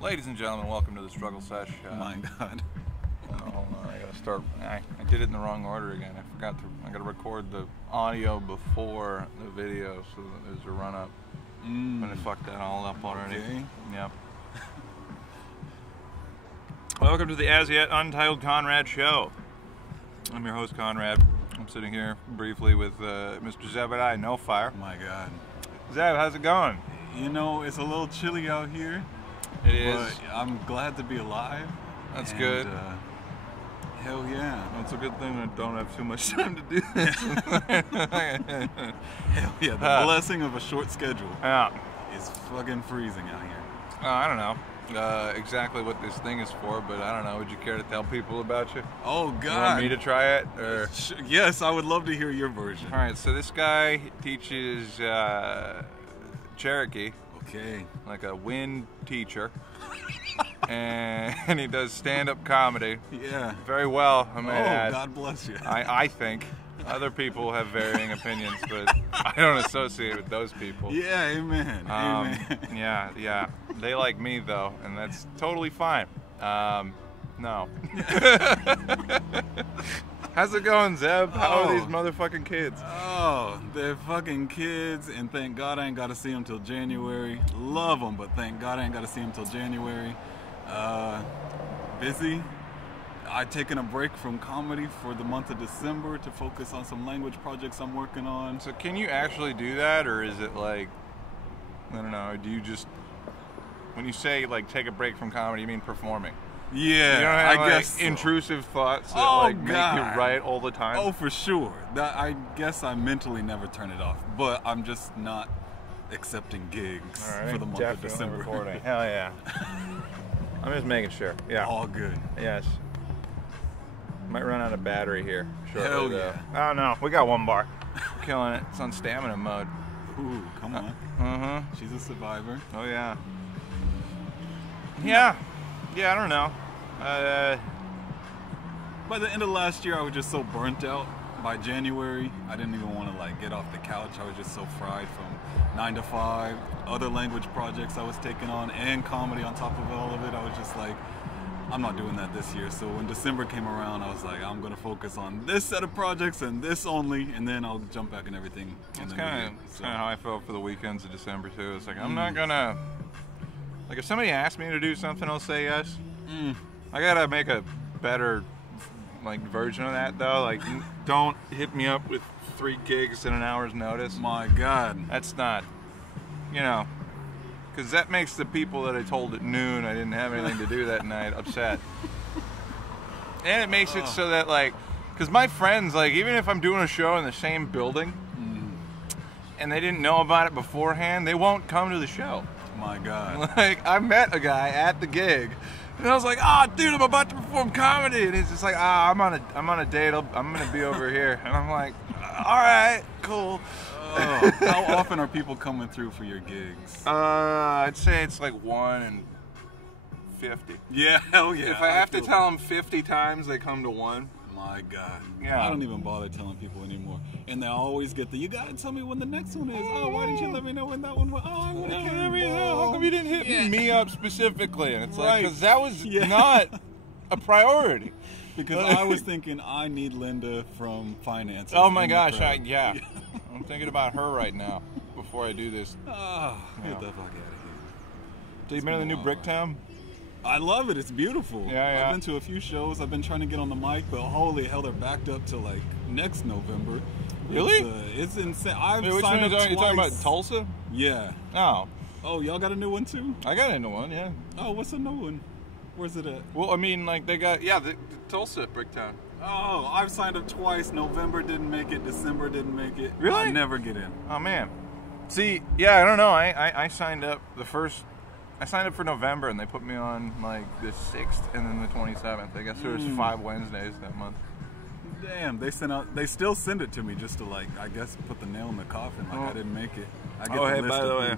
Ladies and gentlemen, welcome to the Struggle Sesh. Oh my God. Hold on, I gotta start. I did it in the wrong order again. I gotta record the audio before the video so that there's a run up. I'm gonna fuck that all up already. Okay. Yep. Welcome to the as yet untitled Conrad Show. I'm your host, Conrad. I'm sitting here briefly with Mr. Zebediah Nofire. Oh my God. Zeb, how's it going? You know, it's a little chilly out here. It is. But I'm glad to be alive. That's good. Hell yeah. It's a good thing I don't have too much time to do this. Hell yeah. The blessing of a short schedule. Yeah. It's fucking freezing out here. I don't know exactly what this thing is for, but I don't know. Would you care to tell people about you? Oh God. You want me to try it? Or? Yes, I would love to hear your version. All right. So this guy teaches Cherokee. Okay. Like a wind teacher. and he does stand-up comedy. Yeah. Very well, I may add. God bless you. I think. Other people have varying opinions, but I don't associate with those people. Yeah, amen. Amen. Yeah. They like me, though, and that's totally fine. No. How's it going, Zeb? How are these motherfucking kids? Oh, they're fucking kids, and thank God I ain't got to see them till January. Love them, but thank God I ain't got to see them till January. Busy. I've taken a break from comedy for the month of December to focus on some language projects I'm working on. So can you actually do that, or is it like, I don't know, do you just, when you say like take a break from comedy, you mean performing? Yeah, you don't have, I guess so. Intrusive thoughts that make you write all the time? Oh, for sure. I guess I mentally never turn it off, but I'm just not accepting gigs for the month of December. Recording. Hell yeah. I'm just making sure. Yeah. All good. Yes. Might run out of battery here shortly. Hell yeah. Oh no, we got one bar. We're killing it. It's on stamina mode. Ooh, come on. She's a survivor. Oh yeah. Yeah, I don't know. By the end of last year, I was just so burnt out. By January, I didn't even want to like get off the couch. I was just so fried from 9 to 5, other language projects I was taking on, and comedy on top of all of it. I was just like, I'm not doing that this year. So when December came around, I was like, I'm going to focus on this set of projects and this only, and then I'll jump back in everything. That's kind of how I felt for the weekends of December too. It's like, I'm not going to, like if somebody asks me to do something, I'll say yes. I got to make a better like version of that though. Like don't hit me up with 3 gigs in an hour's notice. My God. That's not, you know, because that makes the people that I told at noon I didn't have anything to do that night upset. And it makes it so that like, because my friends, like even if I'm doing a show in the same building and they didn't know about it beforehand, they won't come to the show. My God. Like I met a guy at the gig and I was like, dude, I'm about to perform comedy. And he's just like, I'm on a date. I'm going to be over here. And I'm like, all right, cool. How often are people coming through for your gigs? I'd say it's like 1 in 50. Yeah, hell yeah. If I have to tell them 50 times, they come to 1. My God. Yeah. I don't even bother telling people anymore. And they always get you gotta tell me when the next one is. Oh, why didn't you let me know when that one was? Oh, I would have How come you didn't hit me up specifically? And it's like, because that was not a priority. Because I was thinking, I need Linda from finance. Oh my gosh, I'm thinking about her right now before I do this. Get the fuck out of here. So you've been to the new Bricktown? I love it. It's beautiful. Yeah. I've been to a few shows. I've been trying to get on the mic, but holy hell, they're backed up to like next November. Really? It's insane. I've Wait, which signed one up are you talking about? Tulsa? Yeah. Oh, y'all got a new one too? I got into one, yeah. Oh, what's the new one? Where's it at? Well, I mean, like they got, the Tulsa at Bricktown. Oh, I've signed up twice. November didn't make it. December didn't make it. Really? I never get in. Oh man. See, I don't know. I signed up I signed up for November and they put me on like the 6th and then the 27th. I guess there was 5 Wednesdays that month. Damn, they still send it to me just to like, I guess, put the nail in the coffin. Like I didn't make it. I get hey, by the way.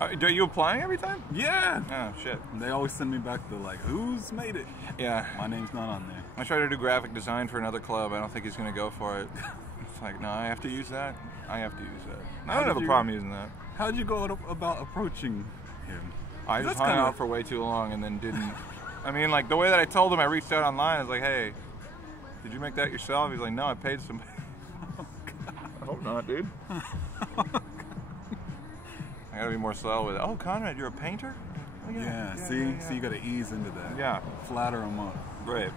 Are you applying every time? Yeah. Oh, shit. And they always send me back the like, who's made it? Yeah. My name's not on there. I tried to do graphic design for another club. I don't think he's going to go for it. It's like, no, I have to use that. I have to use that. I don't have a problem using that. How did you go about approaching him? I just hung out for way too long and then didn't. I mean, like, the way that I told him, I reached out online. I was like, hey, did you make that yourself? He's like, no, I paid somebody. I hope not, dude. I gotta be more subtle with it. Oh, Conrad, you're a painter? Oh, yeah, see, you gotta ease into that. Yeah. Flatter him up. Right.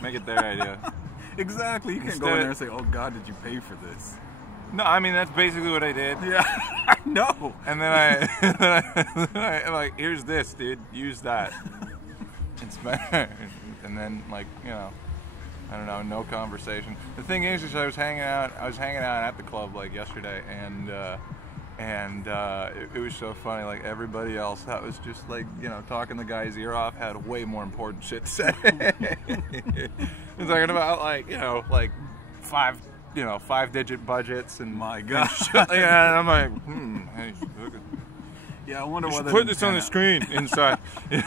Make it their idea. Exactly. You can't go in there and say, oh, God, did you pay for this? No, I mean, that's basically what I did. Yeah, I know. And then I like, here's this, dude. Use that. It's better. And then, like, you know, I don't know, no conversation. The thing is I was hanging out at the club, like, yesterday, and it was so funny. Like, everybody else that was just, like, you know, talking the guy's ear off had way more important shit to say. He's talking about, like, you know, like, 5-digit budgets and my God. Yeah, and I'm like, hey, look at, yeah, I wonder why they put this on the screen inside. I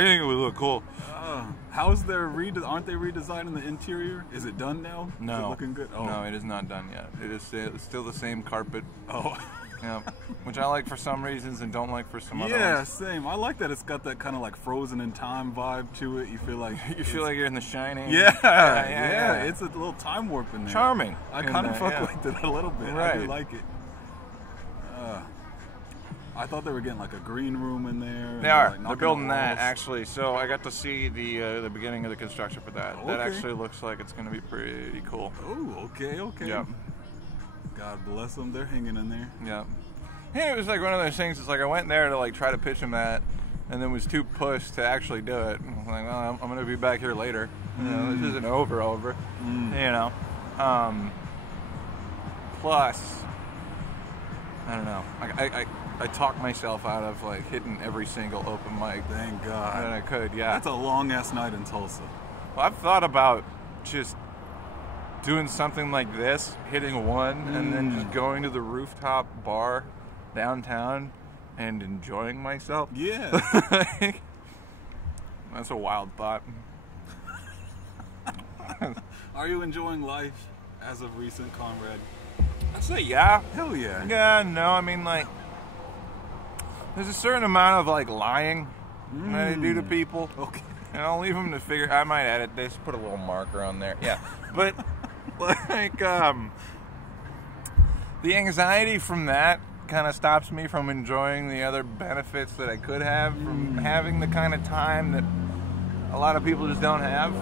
think it would look cool. How's their aren't they redesigning the interior? Is it done now? No. Is it looking good? Oh. No, it is not done yet. It's still the same carpet. Oh. Yeah, which I like for some reasons and don't like for some other ones. Yeah, same. I like that it's got that kind of like frozen in time vibe to it. You feel like you're in The Shining. Yeah. It's a little time warp in there. Charming. I kind of fuck with it a little bit. Right. I do like it. I thought they were getting like a green room in there. They are. Like They're building that actually. So I got to see the beginning of the construction for that. Okay. That actually looks like it's going to be pretty cool. Oh, okay. Yeah. God bless them. They're hanging in there. Yeah. Hey, it was like one of those things. It's like I went there to like try to pitch him that, and then was too pushed to actually do it. I'm like, well, I'm going to be back here later. You know, this isn't over. You know. Plus, I don't know. I talked myself out of like hitting every single open mic. Thank God. That I could. Yeah. That's a long ass night in Tulsa. Well, I've thought about just doing something like this, hitting one, and then just going to the rooftop bar downtown and enjoying myself. Yeah. That's a wild thought. Are you enjoying life as of recent, Conrad? I'd say yeah. Hell yeah. Yeah, no, I mean, like, there's a certain amount of, like, lying that I do to people. Okay. And I'll leave them to figure. I might edit this, put a little marker on there. Yeah. But, like, the anxiety from that kind of stops me from enjoying the other benefits that I could have from having the kind of time that a lot of people just don't have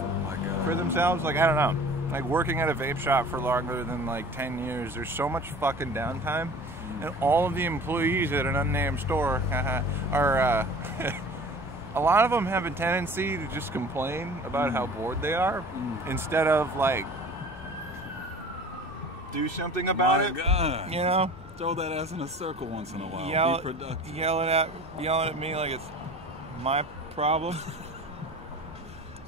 for themselves. Like, I don't know. Like, working at a vape shop for longer than, like, 10 years, there's so much fucking downtime. And all of the employees at an unnamed store are, a lot of them have a tendency to just complain about how bored they are instead of, like, do something about it. God. You know? Throw that ass in a circle once in a while. Be productive. Yelling at me like it's my problem.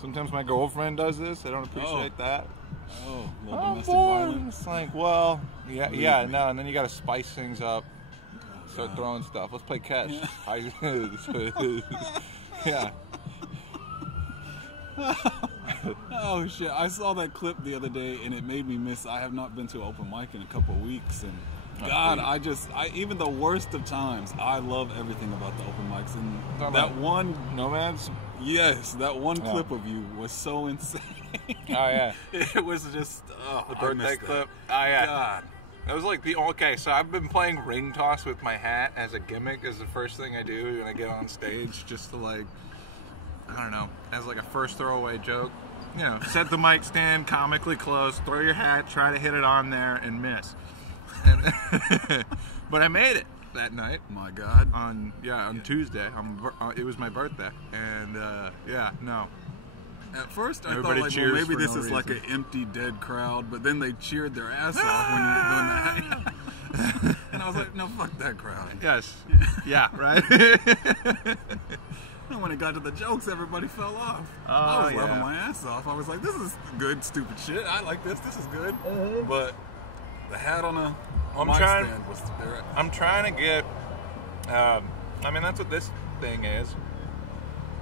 Sometimes my girlfriend does this. I don't appreciate that. Oh, a little domestic violence. It's like, well, yeah, no, and then you got to spice things up. Start throwing stuff. Let's play catch. Yeah. Oh shit! I saw that clip the other day, and it made me miss. I have not been to an open mic in a couple of weeks, and God, I even the worst of times, I love everything about the open mics. And that one Nomads. Yes, that one clip of you was so insane. Oh yeah, it was just the birthday clip. Oh yeah, God. That was like so I've been playing ring toss with my hat as a gimmick as the first thing I do when I get on stage, just to like, I don't know, as like a first throwaway joke. You know, set the mic stand comically close, throw your hat, try to hit it on there and miss. But I made it that night. My God. On Tuesday. It was my birthday, and At first, I thought like, well, maybe this is like an empty, dead crowd, but then they cheered their ass off when you were doing that. And I was like, no, fuck that crowd. Yes. Yeah, right? And when it got to the jokes, everybody fell off. Oh, I was laughing my ass off. I was like, this is good, stupid shit. I like this. This is good. But the hat on a mic stand was there. I'm trying to get, I mean, that's what this thing is.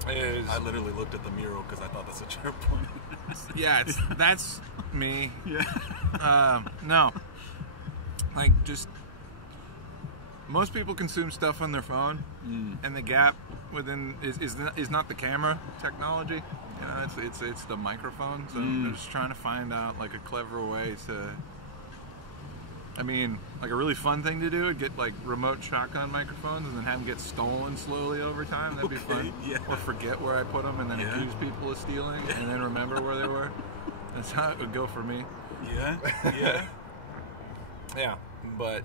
I literally looked at the mural because I thought that's what you were pointing at. Yeah, that's me. Yeah. No. Like, just most people consume stuff on their phone, and the gap within is not the camera technology. You know, it's the microphone. So they're just trying to find out like a clever way to. I mean, like a really fun thing to do would get like remote shotgun microphones and then have them get stolen slowly over time. That'd be fun. Yeah. Or forget where I put them and then accuse people of stealing and then remember where they were. That's how it would go for me. Yeah. Yeah. Yeah, but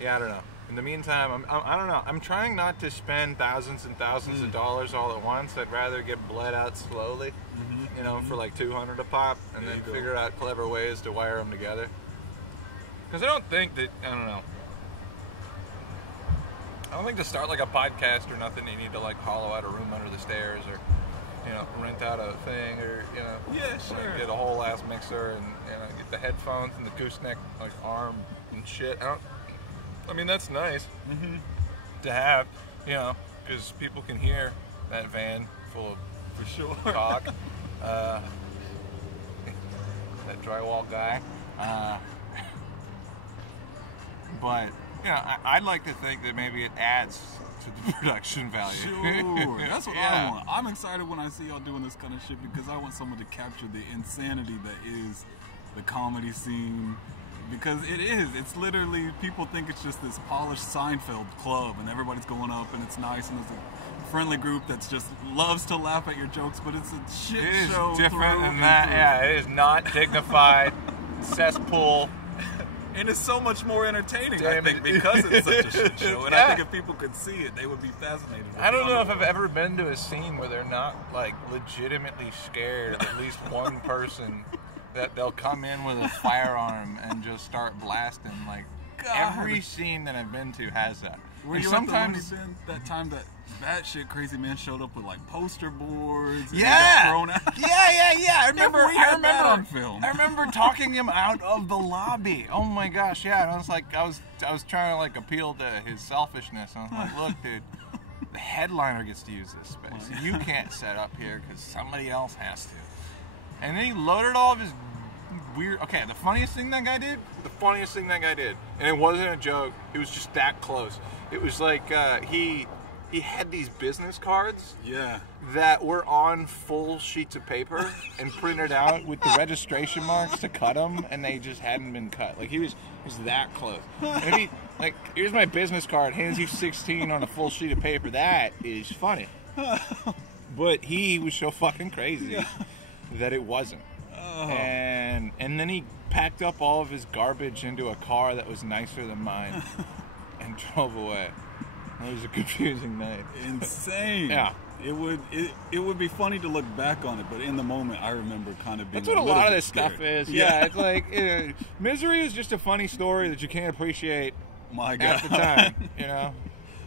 yeah, I don't know. In the meantime, I don't know. I'm trying not to spend thousands and thousands of dollars all at once. I'd rather get bled out slowly, you know, for like $200 a pop, and then figure out clever ways to wire them together. Because I don't think to start like a podcast or nothing, you need to like hollow out a room under the stairs or, you know, rent out a thing or, you know, like, get a whole ass mixer and, you know, get the headphones and the gooseneck like arm and shit. I mean, that's nice to have, you know, because people can hear that van full of talk. That drywall guy. But, you know, I'd like to think that maybe it adds to the production value. Sure, that's what I want. I'm excited when I see y'all doing this kind of shit because I want someone to capture the insanity that is the comedy scene. Because it is. It's literally, people think it's just this polished Seinfeld club and everybody's going up and it's nice and it's a friendly group that's just loves to laugh at your jokes, but it's a shit show. It is different than that. Yeah, it is not dignified. Cesspool. And it's so much more entertaining, I think, because it's such a shit show. And I think if people could see it, they would be fascinated. I don't know if I've ever been to a scene where they're not, like, legitimately scared of at least one person that they'll come in with a firearm and just start blasting. Like, every scene that I've been to has that. Were you sometimes that time that batshit crazy man showed up with like poster boards? And got thrown out? Yeah. I remember that on film. I remember talking him out of the lobby. Oh my gosh, yeah. And I was like, I was trying to like appeal to his selfishness. I was like, look, dude, the headliner gets to use this space. You can't set up here because somebody else has to. And then he loaded all of his weird. Okay, the funniest thing that guy did, and it wasn't a joke. It was just that close. It was like he had these business cards, that were on full sheets of paper and printed out with the registration marks to cut them, and they just hadn't been cut. Like he was that close. And he like, here's my business card. Hands you 16 on a full sheet of paper. That is funny. But he was so fucking crazy that it wasn't. And then he packed up all of his garbage into a car that was nicer than mine and drove away. It was a confusing night. Insane. Yeah. It would be funny to look back on it, but in the moment I remember kind of being. That's what a lot of this scared. stuff is. Yeah, it's like misery is just a funny story that you can't appreciate at the time, you know.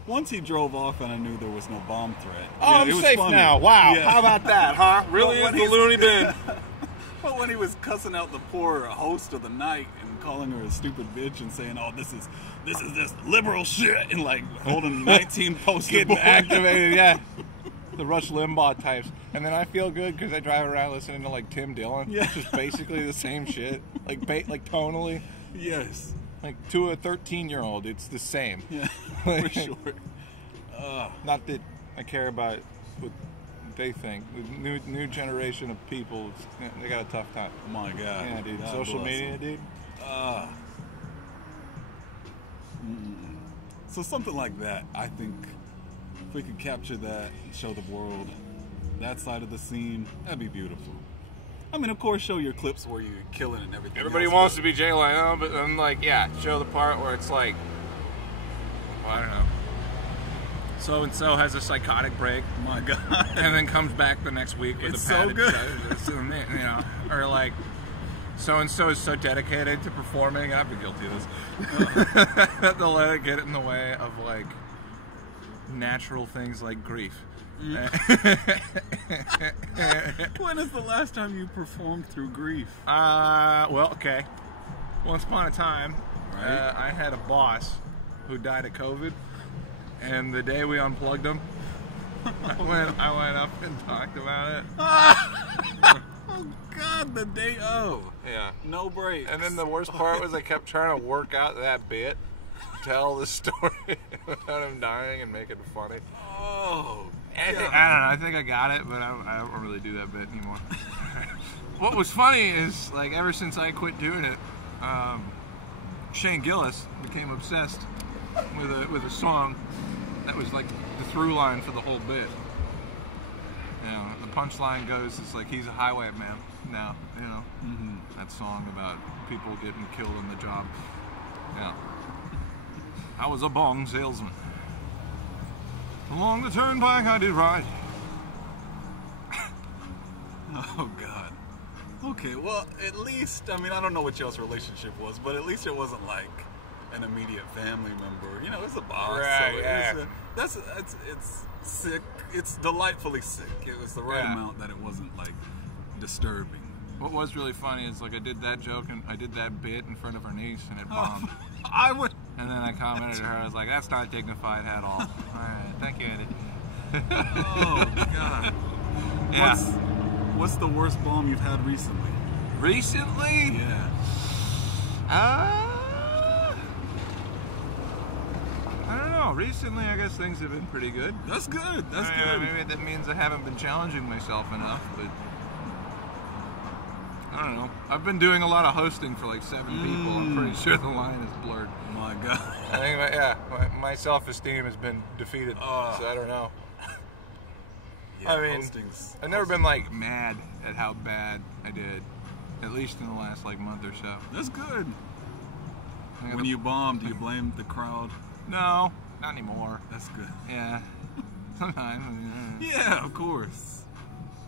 Once he drove off and I knew there was no bomb threat. Oh, I'm safe now. Wow. How about that, huh? Really is the loony bin. But when he was cussing out the poor host of the night and calling her a stupid bitch and saying, "Oh, this is this liberal shit," and like holding 19 poster boards. Activated, yeah. The Rush Limbaugh types. And then I feel good because I drive around listening to like Tim Dillon. Yeah. Which is basically the same shit. Like tonally. Yes. Like to a 13-year-old, it's the same. Yeah, for sure. Not that I care about what they think. The new generation of people, they got a tough time. Oh my God. Yeah, dude. God Social media, dude. So something like that, I think, if we could capture that and show the world that side of the scene, that'd be beautiful. I mean, of course, show your clips where you're killing and everything. Everybody wants to be Jay Leno, but then, like, show the part where it's like, well, I don't know. So-and-so has a psychotic break. Oh my God. And then comes back the next week with it's a padded so good. You know, or like, so-and-so is so dedicated to performing. I've been guilty of this. They'll let it get in the way of, like, natural things like grief. When is the last time you performed through grief? Well, okay. Once upon a time, I had a boss who died of COVID, and the day we unplugged him, I went up and talked about it. Oh Oh God, the day of. Yeah. No break. And then the worst part was I kept trying to work out that bit, tell the story about him dying and make it funny. Oh. I don't know. I think I got it, but I don't really do that bit anymore. What was funny is, like, ever since I quit doing it, Shane Gillis became obsessed with a song that was like the through line for the whole bit. You know, the punchline goes, it's like he's a highwayman now. You know, that song about people getting killed on the job. Yeah, I was a bong salesman. Along the turnpike I did ride. Oh God. Okay, well, at least, I mean, I don't know what y'all's relationship was, but at least it wasn't like an immediate family member. You know, it's a boss. Right, so yeah. it's sick. It's delightfully sick. It was the right amount that it wasn't like disturbing. What was really funny is, like, I did that joke and I did that bit in front of her niece and it bombed. I would. And then I commented to her, I was like, that's not dignified at all. Alright, thank you, Eddie. Oh God. Yeah. What's the worst bomb you've had recently? Recently? Yeah. I don't know. Recently, I guess things have been pretty good. That's good. That's good. good. Maybe that means I haven't been challenging myself enough, but I don't know. I've been doing a lot of hosting for like 7 people. I'm pretty sure the line is blurred. My God. I think, my self-esteem has been defeated, so I don't know. Yeah, I mean, I've never been like mad at how bad I did, at least in the last like month or so. That's good. When you bomb, do you blame the crowd? No, not anymore. That's good. Yeah, sometimes. Yeah, of course.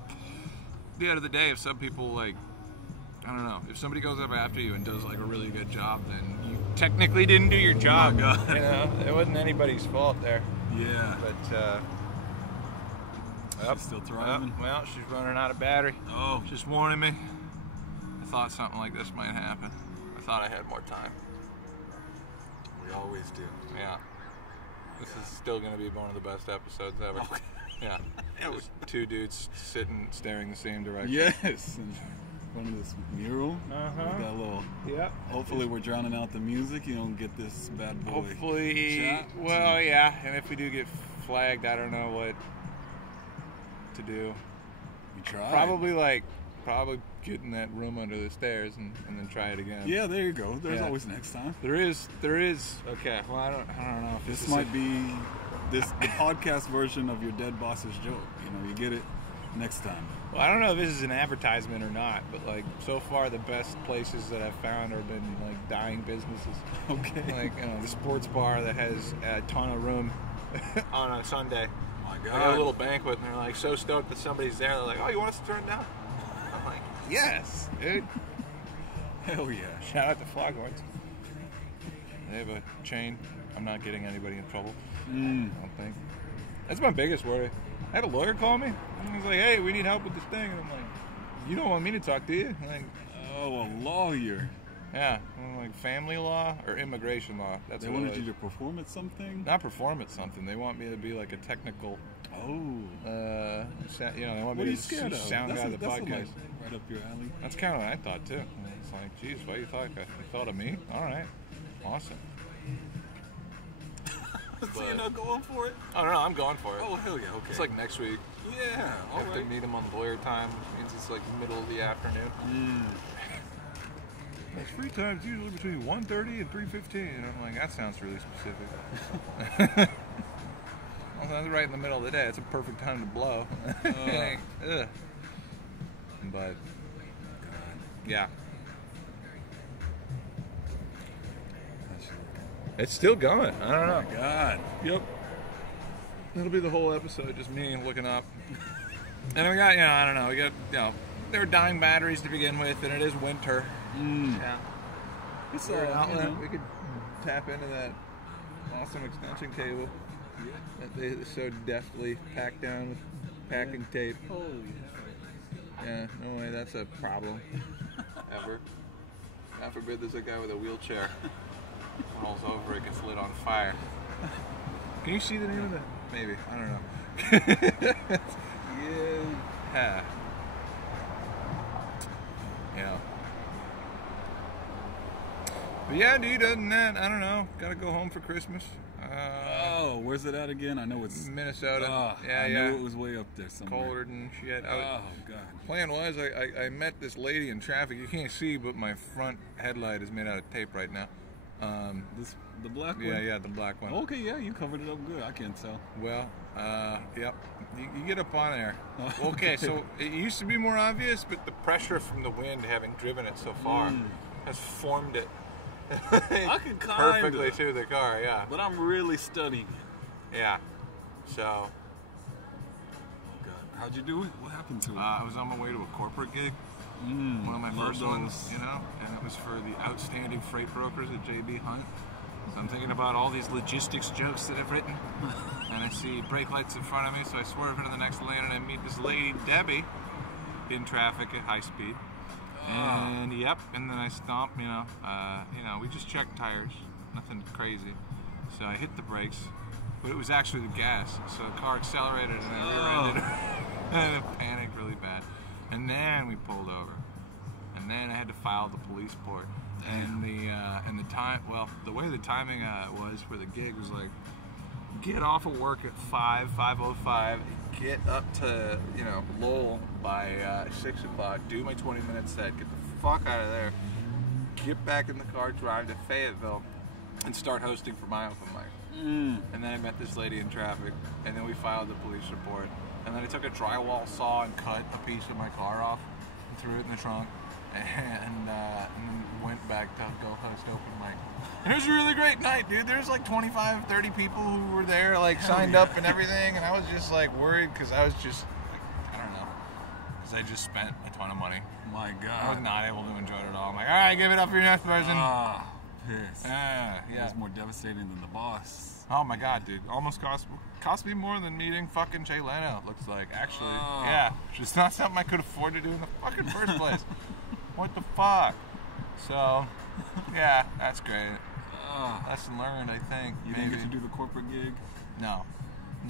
At the end of the day, if some people like, I don't know, if somebody goes up after you and does like a really good job, then you technically didn't do your job. Oh my God. You know, it wasn't anybody's fault there. Yeah. But she's still thriving. Well, she's running out of battery. Oh. Just warning me. I thought something like this might happen. I thought I had more time. We always do. Yeah. This is still going to be one of the best episodes ever. Okay. Yeah. Just 2 dudes sitting, staring the same direction. Yes. In front of this mural. We got a little. Yeah. Hopefully, we're drowning out the music. You don't get this bad boy. Hopefully. Chat. Well, yeah. And if we do get flagged, I don't know what to do. We try. Probably get in that room under the stairs and then try it again. Yeah, there you go. There's always next time. There is. Okay. Well, I don't know. If this might be the podcast version of your dead boss's joke. You know, you get it next time. Well, I don't know if this is an advertisement or not, but like so far the best places that I've found have been like dying businesses. Okay. Like the sports bar that has a ton of room on a Sunday. My They God. got a little banquet and they're like so stoked that somebody's there. They're like, "Oh, you want us to turn it down?" I'm like, "Yes, dude." Hell yeah. Shout out to Foghorns. They have a chain. I'm not getting anybody in trouble. I don't think. That's my biggest worry. I had a lawyer call me. And he's like, "Hey, we need help with this thing." And I'm like, "You don't want me to talk to you?" I'm like, Oh, a lawyer. yeah. I'm like, family law or immigration law. That's They what wanted it you was. to perform at something? Not perform at something. They want me to be like a technical. Oh. They want What me are you to scared of? sound guy of the that's podcast. like right up your alley. That's kind of what I thought too. It's like, geez, why you thought of me? All right, awesome. So you're not going for it? Oh no, I'm going for it. Oh, hell yeah, okay. It's like next week. Yeah, I have to meet him on lawyer time, which means it's like middle of the afternoon. His free time's usually between 1:30 and 3:15, and I'm like, that sounds really specific. Well, that's right in the middle of the day. It's a perfect time to blow. Ugh. But yeah, it's still going. I don't know. Oh my God. Yep. It'll be the whole episode, just me looking up. And we got, I don't know, there were dying batteries to begin with, and it is winter. Yeah. It's There an outlet. We could tap into that awesome extension cable that they so deftly packed down with packing tape. Oh, Yeah, no way that's a problem. Ever. God forbid there's a guy with a wheelchair. Rolls over, it gets lit on fire. Can you see the name of the? Maybe. I don't know. Yeah. Yeah. But yeah, dude, other than that, I don't know. Gotta go home for Christmas. Where's it at again? I know it's Minnesota. I knew it was way up there somewhere. Colder than shit. God. Plan was, I met this lady in traffic. You can't see, but my front headlight is made out of tape right now. The black one? Yeah, the black one. Okay, yeah, you covered it up good. I can't tell. Well, yep. You get up on there. Okay, so it used to be more obvious, but the pressure from the wind, having driven it so far, has formed it I can perfectly to the car, yeah. But I'm really studying it. Yeah. So. Oh, God. How'd you do it? What happened to it? I was on my way to a corporate gig. One of my first ones, you know, and it was for the outstanding freight brokers at JB Hunt. So I'm thinking about all these logistics jokes that I've written, and I see brake lights in front of me, so I swerve into the next lane, and I meet this lady, Debbie, in traffic at high speed. And yep, and then I stomp, you know, we just checked tires, nothing crazy. So I hit the brakes, but it was actually the gas. So the car accelerated and I rear-ended her, and I panicked really bad. And then we pulled over, and then I had to file the police report. And the time, well, the way the timing was for the gig was like, get off of work at 5:05, get up to, you know, Lowell by 6 o'clock, do my 20-minute set, get the fuck out of there, get back in the car, drive to Fayetteville, and start hosting for my open mic. And then I met this lady in traffic, and then we filed the police report, and then I took a drywall saw and cut a piece of my car off and threw it in the trunk, and then went back to go host open mic. And it was a really great night, dude. There was like 25, 30 people who were there, like signed up and everything, and I was just like worried because I was just, like, I don't know, because I just spent a ton of money. My God. I was not able to enjoy it at all. I'm like, all right, give it up for your next person. Piss. Yeah. It was more devastating than the boss. Oh my God, dude. Almost cost me more than meeting fucking Jay Leno, it looks like. Actually, yeah. It's not something I could afford to do in the fucking first place. What the fuck? So, yeah, that's great. Lesson learned, I think. You didn't get to do the corporate gig? No,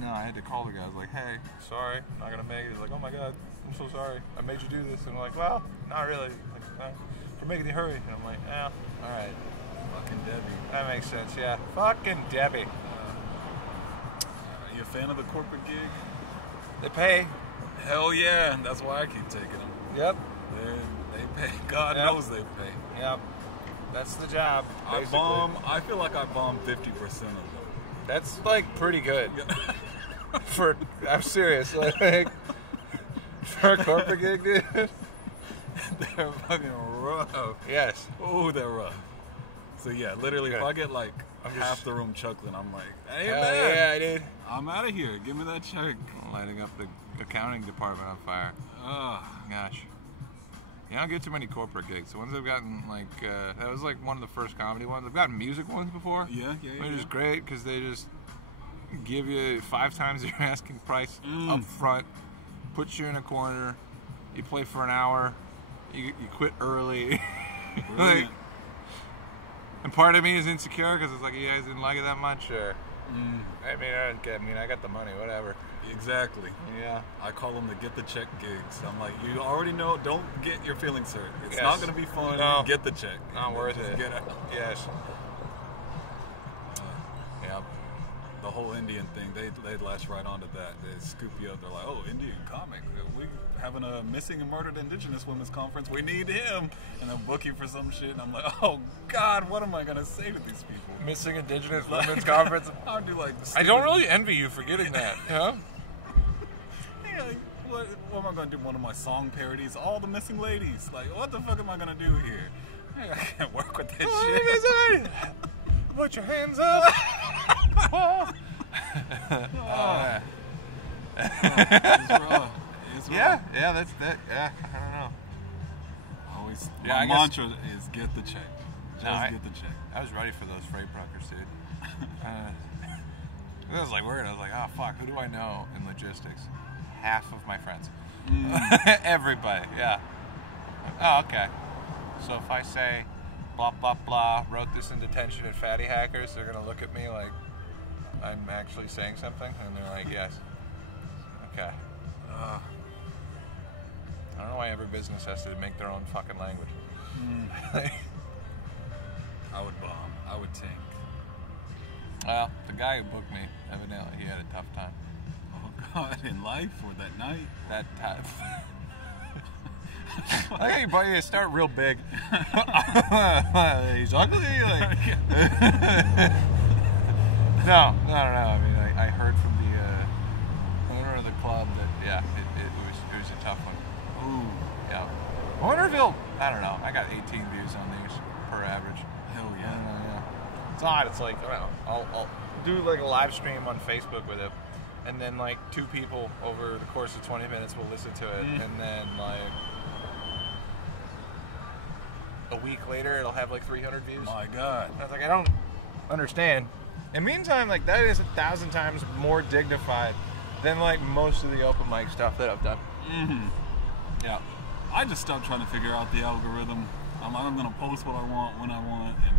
I had to call the guy. I was like, hey, sorry, I'm not going to make it. He's like, oh my God, I'm so sorry. I made you do this. And I'm like, well, not really. Like, we're making you hurry. And I'm like, all right. Fucking Debbie. That makes sense, yeah. Fucking Debbie. You a fan of the corporate gig? They pay. Hell yeah, that's why I keep taking them. Yep. They pay. God knows they pay. Yep. That's the job. Basically. I feel like I bombed 50% of them. That's like pretty good. I'm serious. Like, for a corporate gig, dude. They're fucking rough. Yes. Oh, they're rough. So yeah, literally, if I get like half the room chuckling, I'm like, hey man, yeah, dude. I'm out of here. Give me that check. Lighting up the accounting department on fire. Oh gosh. Yeah, I don't get too many corporate gigs. The ones I've gotten, like, that was like one of the first comedy ones. I've gotten music ones before. Yeah. Which is great because they just give you 5 times your asking price up front, put you in a corner, you play for an hour, you quit early. Like, and part of me is insecure because it's like, you guys didn't like it that much, or I got the money, whatever. Exactly. Yeah. I call them the get the check gigs. I'm like, you already know, don't get your feelings hurt. It's not going to be fun. No. Get the check. Not worth it. Get it. Yes. Yeah. The whole Indian thing, they latch right onto that. They scoop you up. They're like, oh, Indian comic. We having a missing and murdered Indigenous women's conference. We need him. And they'll book you for some shit. And I'm like, oh, God, what am I going to say to these people? Missing Indigenous women's conference? I'll do like I don't really envy you for getting that. Huh? Yeah, what am I going to do? One of my song parodies? All the missing ladies. Like, what the fuck am I going to do here? I can't work with this shit. Put your hands up. It's raw. It's raw. Yeah, that's that. Yeah, I don't know. Always, my mantra is get the check. Get the check. I was ready for those freight brokers, dude. I was like worried. I was like, oh fuck, who do I know in logistics? Half of my friends. Everybody, yeah. Oh, okay. So if I say blah blah blah, wrote this in detention at Fatty Hackers, they're gonna look at me like I'm actually saying something, and they're like, yes. Okay. I don't know why every business has to make their own fucking language. I would bomb. I would tank. Well, the guy who booked me, evidently, he had a tough time. Oh God, in life or that night? That time. I think you probably start real big. He's ugly. Like. No. I mean, I heard from the owner of the club that it was a tough one. Ooh. Yeah. I wonder if I don't know. I got 18 views on these per average. Hell yeah. Yeah. It's odd. It's like, I don't know. I'll do like a live stream on Facebook with it, and then like 2 people over the course of 20 minutes will listen to it, and then like a week later it'll have like 300 views. My God. I was like, I don't understand. And meantime, like that is 1,000 times more dignified than like most of the open mic stuff that I've done. Yeah. I just stopped trying to figure out the algorithm. I'm like, I'm gonna post what I want when I want, and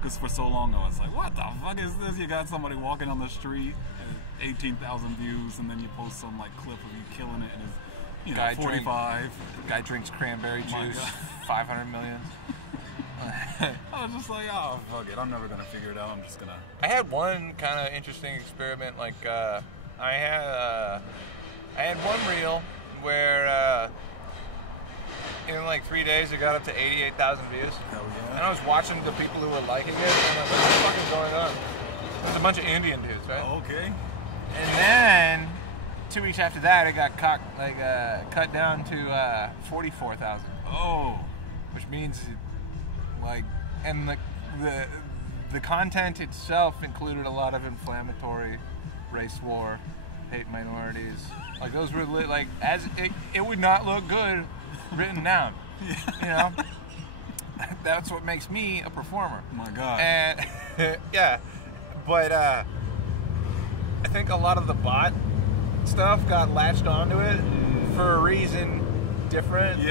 because for so long I was like, what the fuck is this? You got somebody walking on the street, 18,000 views, and then you post some like clip of you killing it, and it's, you know, 45. Guy drinks cranberry juice, 500 million. I was just like, oh fuck it, I'm never gonna figure it out. I'm just gonna. I had one kind of interesting experiment. Like I had one reel where in like 3 days it got up to 88,000 views. Hell yeah. And I was watching the people who were liking it, and I was like, what the fuck is going on? There's a bunch of Indian dudes, right? Oh, okay. And then 2 weeks after that, it got cut down to 44,000. Oh. Which means, like, and the content itself included a lot of inflammatory, race war, hate minorities. Like those were like as it would not look good written down. You know, that's what makes me a performer. Oh my God. And yeah, but I think a lot of the bot stuff got latched onto it for a reason different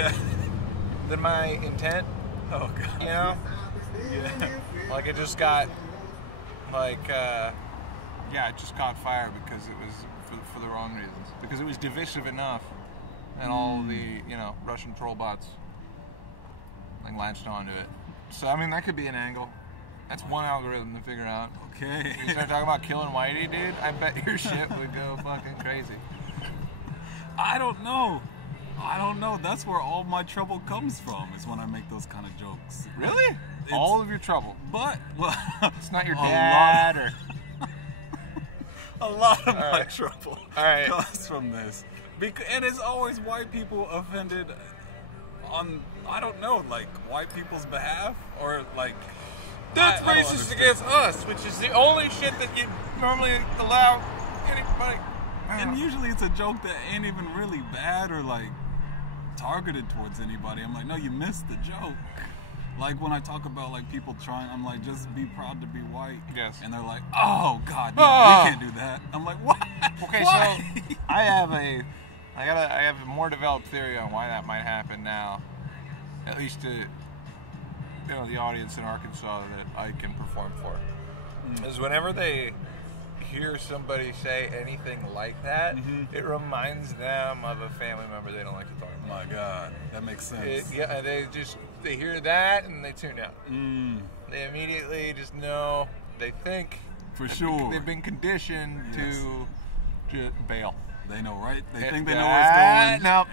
than my intent. Oh God. You know? Yeah. Like it just got like it just caught fire because it was for the wrong reasons. Because it was divisive enough, and all the Russian troll bots like latched onto it. So I mean that could be an angle. That's one algorithm to figure out. Okay. You start talking about killing Whitey, dude. I bet your shit would go fucking crazy. I don't know. That's where all my trouble comes from, is when I make those kind of jokes. Really? All of your trouble. But, well, it's not your dad or... A lot of my trouble comes from this. And it's always white people offended on, I don't know, like, white people's behalf, or like... That's racist against us, which is the only shit that you normally allow anybody... And usually it's a joke that ain't even really bad or like targeted towards anybody. I'm like, no, you missed the joke. Like when I talk about like people trying, I'm like, just be proud to be white. Yes. And they're like, oh God, no, we can't do that. I'm like, what? Okay, why? So I have a more developed theory on why that might happen now. At least to the audience in Arkansas that I can perform for. Is whenever they hear somebody say anything like that, it reminds them of a family member they don't like to talk about. My God, that makes sense. They hear that and they tune out. They immediately just know, they think for sure they've been conditioned to bail. They know, right? They think they know where it's going. Nope.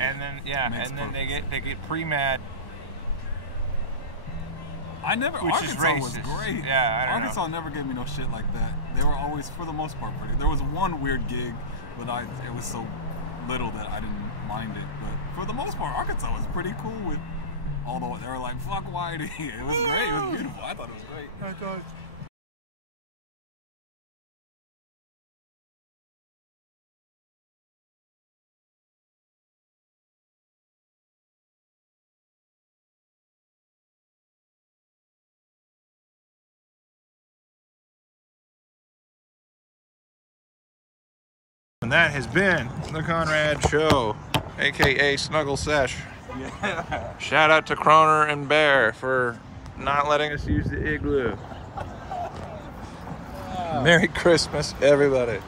And then they get pre-mad. Arkansas was great. Yeah, Arkansas never gave me no shit like that. They were always, for the most part, pretty. There was one weird gig, but it was so little that I didn't mind it. But for the most part, Arkansas was pretty cool with, although they were like, fuck Whitey. It was great. It was beautiful. I thought it was great. And that has been the Conrad Show, aka Snuggle Sesh. Yeah. Shout out to Croner and Bear for not letting us use the igloo. Merry Christmas, everybody.